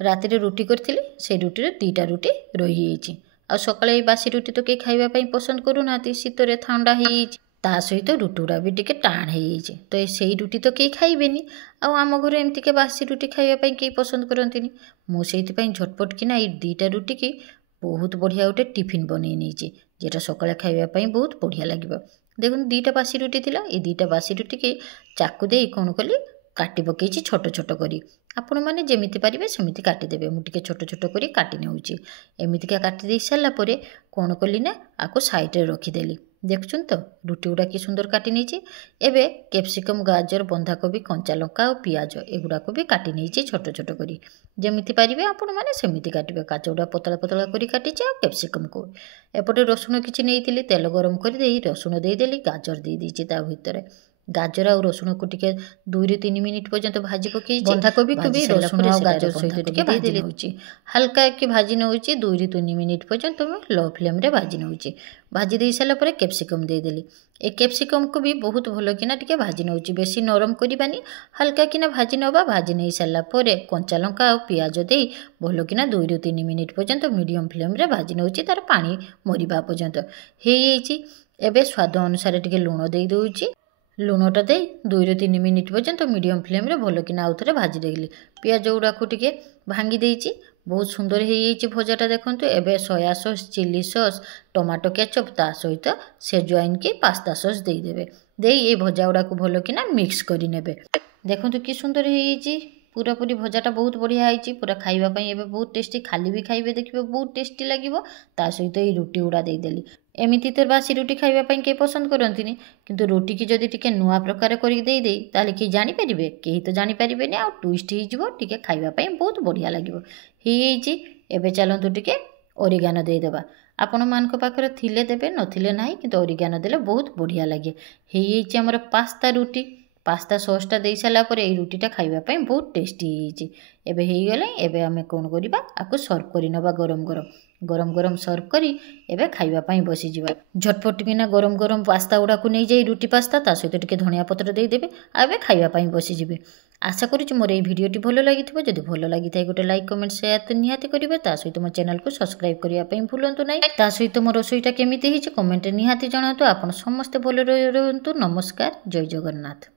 राति रुटी करी से रुटी दुईटा रुटी रही आ सकाଳେ बासी रुटी तो कहीं खावाई पसंद करूना शीतरे ठंडा ता सहित रुटी गुड़ा भी टिके टाण हो तो से रुटी तो कहीं खाइबेनी आम घर एमती बासी रुटी खावाई कहीं पसंद करती मुझे झटपट किना ये दुईटा रुटी की बहुत बढ़िया गोटे टिफिन बनई नहीं जेटा सकाଳେ खावाई बहुत बढ़िया लगे। देखो दुईटा बासी रुटी थिला ये दुईटा बासी रुटी की चाकू दे कौन कली काटी पकई छोट छोट करी आपण मैंने जमीती पारे सेमती काटिदेवे मुझे छोट छोट कर काटी नौची एमतीका काटी दे सारापर कौन कली ना आपको सैड्रे रखीदेली देखुन तो रुटी गुड़ा कि सुंदर काटी नहीं एबे कैप्सिकम गाजर बंधाकोबी कंचा लंका और पियाज एगुड़ाक भी काटी नहीं छोट छोट कर जमीती पारे आपण मैंने सेमती काटे काच गुड़ा पतला पतला कर काटी कैप्सिकम को एपटे रसुण किसी नहीं तेल गरम कर रसुण देदेली गाजर दे ता भितर गाजर आ रसुण को टिके 2 ରୁ 3 मिनिट पर्यंत भाजी पकई बंधाकोबी को भी रसुण और गाजर सहित टिके भाजी नउची हल्का कि भाजी नउची 2 ରୁ 3 मिनिट पर्यंत लो फ्लेम रे भाजी नउची भाजी दे सारा पर कैप्सिकम देदेली ए कैप्सिकम को भी बहुत भल किना टिके भाजी नउची बेसी नरम करिबानी हल्का किना भाजी नबा भाजी नहीं सारा पर कंचा लंका और पियाज दे भल किना 2 ରୁ 3 मिनिट पर्यंत मीडियम फ्लेम रे भाजी नउची तार पानी मरिबा पर्यंत हेई एबे स्वाद अनुसार टिके लूण दे दउची लुणटा दे 2 ରୁ 3 मिनिट पर्यंत मीडियम फ्लेम रे भल कि आउ थे भाजी देली पियाज गुड़ा को टिके भांगी देइची बहुत सुंदर हो भजाटा देखूँ एबे soya sauce chilli sauce tomato ketchup ता सहित सेजवाइन की पास्ता सॉस देदेवे दे ये भजा गुड़ा को भल कि मिक्स करने देखो कि सुंदर हो पूरा पूरी भजाटा बहुत बढ़िया है पूरा खावाई एबे बहुत टेस्टी खाली भी खाइबे देखिए बहुत टेस्टी लगे ता सहित ये रुटी गुड़ा देदेली एमती तो बासी रुटी खावाई कहीं पसंद करती किंतु रुटी की जदि टिके नुआ प्रकार करदे ताले कि जानीपारे कहीं तो जानीपारे आ ट्विस्ट हो खावाई बहुत बढ़िया लगे एबे चलतु टिके ओरिगानो देदेबा आपण मानक पाखरे थिले देबे नथिले नाही किंतु ओरिगानो देले बहुत बढ़िया लगे हेई हमर पास्ता रुटी पास्ता सॉसटा दे सारा पर ये रुटीटा खावाई बहुत टेस्टी एबे हो गले एबे आमे कौन करबा आपको सर्व कर नबा गरम गरम गरम गरम सर्व करी एबे खावाई बसी जावा झटपट किना गरम गरम पास्ता गुड़ा को नहीं जाई रुटी पास्ता ता सहित टिके धनिया पत्र दे देबे आबे खावाई बसी जिवे आशा करूँ मोर ये भिडियोटी भल लगी जदि भल लगी था गोटे लाइक कमेंट शेयर तो निहाती करेंगे सहित मो चैनल को सब्सक्राइब करने भूलु ना सहित मो रोसईटा केमी कमेंट निहाती जनातु आप समस्ते भल रुहतु नमस्कार जय जगन्नाथ।